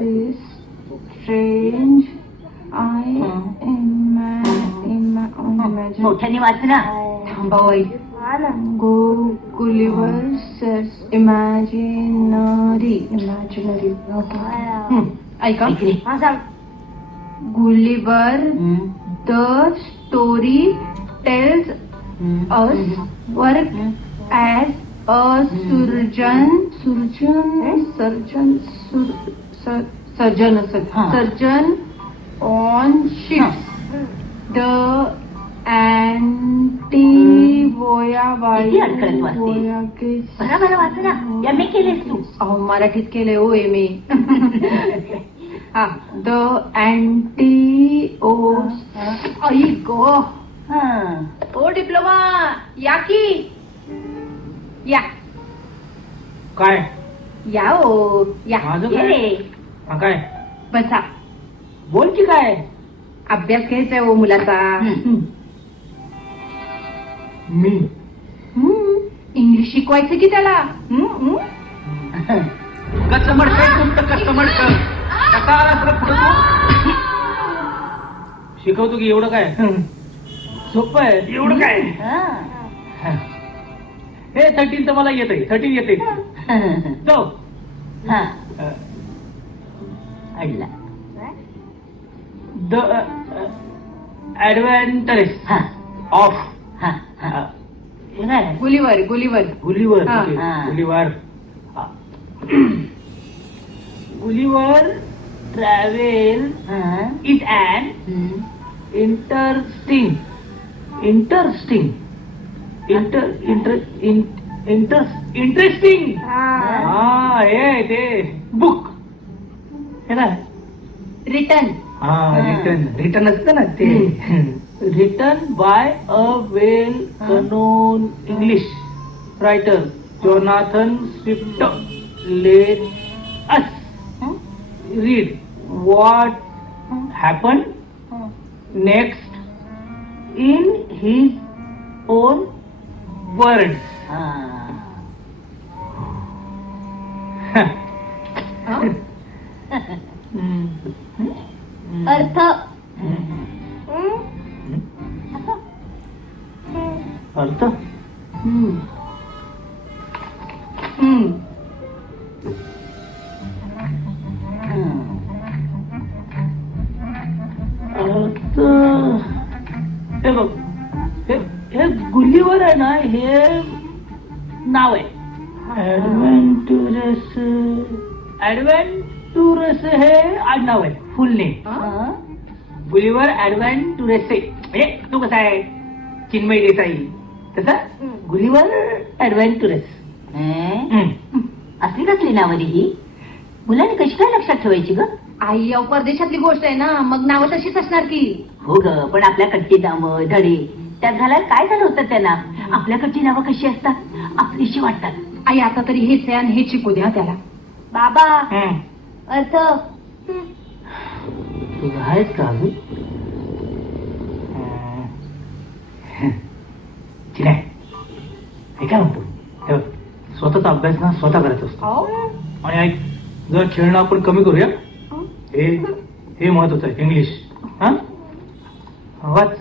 this strange I ima- ima- imagine मोठ्याने वाच ना थांबा बाई गो गुलिवर इमॅजिनरी इमॅजिनरी ऐका ऐकली गुलिवर हम्म, the story tells hmm, as work as a surgeon. surgeon surgeon sur- sur- surgeon असं हा. surgeon on ships the anti voya किती अडखळत वाचते? बरं बरं वाच ना. एम ए केलेस तू. अहो मराठीत केलंय हो एम ए हा द अँटी ओ आई गो हा. ओ डिप्लोमा या की? या. काय? या ओ. या. माझं ये. काय? रे. हा, काय? बसा. बोल की काय? अभ्यास घ्यायचा आहे ओ मुलाचा. हम्म. मी. हम्म, इंग्लिश शिकवायचं की त्याला? हम्म, हम्म. कसं म्हणतंय तुमचं कसं म्हणतं कसा आला पुढं तू? शिकवतो की एवढं काय? सोपं आहे. एवढं काय? हा. हे थर्टीन तर मला येत आहे थर्टीन येते तो हा. अडला द ऍडव्हेंटरेस हा ऑफ हा हा हे काय? गुलीवर गुलीवर गुलीवर हा, ओके, हा. गुलीवर हा. गुलीवर ट्रॅव्हल हा. Is hmm. Interesting interesting inter inter inter interesting हा हे ते बुक हे रिटर्न हा रिटर्न रिटर्न असतं ना ते. Written by a well known English writer Jonathan Swift let us read what happen next in his own words हा. अर्थ. अर्थ. अर्थ. हे बघ हे हे गुल्लीवर आहे ना हे नाव आहे. ऍडव्हेंटुरस ऍडव्हेंटुरस हे आडनाव आहे फुल नेम हा. गुलीवर ऍडव्हेंटुरसे म्हणजे तो कसा आहे? चिन्मय देसाई. तसा? गुलीवर ऍडव्हेंटुरस हे? असली कसली नावरी ही मुलांनी कशी काय लक्षात ठेवायची ग? आई अहो, परदेशातली गोष्ट आहे ना. मग नावं तशीच असणार की. हो ग पण आपल्याकडची नावं धडे त्यात घालायला काय झालं होतं त्यांना? आपल्याकडची नावं कशी असतात? आपलीशी वाटतात. आई आता तरी हेच आहे आणि हे शिकू द्या त्याला. बाबा. अर्थ? तुझं आहेस का अजून? ठीक आहे हे काय म्हणतो हे बघ, स्वतःचा अभ्यास ना स्वतः करायचा असतो. आणि ऐक जर खेळणं आपण कमी करूया हे हे महत्वाचं आहे इंग्लिश. हा? वाच